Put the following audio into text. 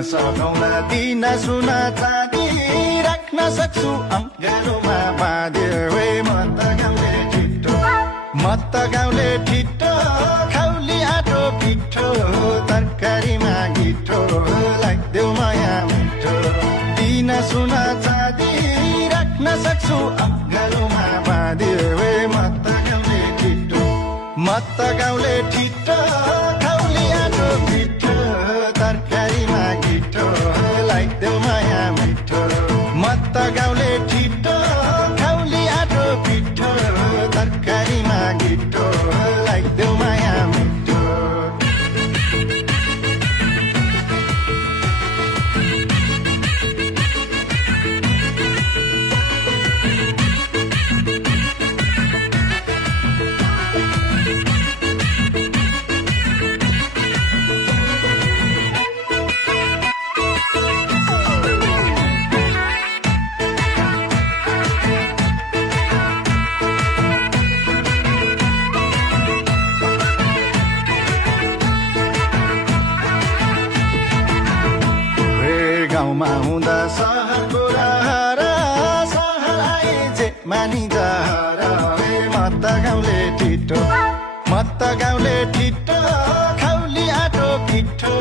नसकौँला दिन सुना चाँदी राख्न सक्छु अङ्गालोमा बाँध्यो म त गाउँले ठिटो म त गाउँले ठिटो खाउली आटो पिठो तरकारीमा गिठो लाग्देऊ माया मिठो दिन सुना चाँदी राख्न सक्छु अङ्गालोमा बाँध्यो म त गाउँले ठिटो म त गाउँले ठिटो खाउली आटो पिठो तरकारीमा गिठो लाग्देऊ माया मिठो म त गाउँले ठिटो खाउली आटो पिठो तरकारीमा गिठो लाग्देऊ माया मिठो गाउँमा हुँदा सहरको रहर सहर आए जे मानि जहर म त गाउँले ठिटो म त गाउँले ठिटो खाउली आटो पिठो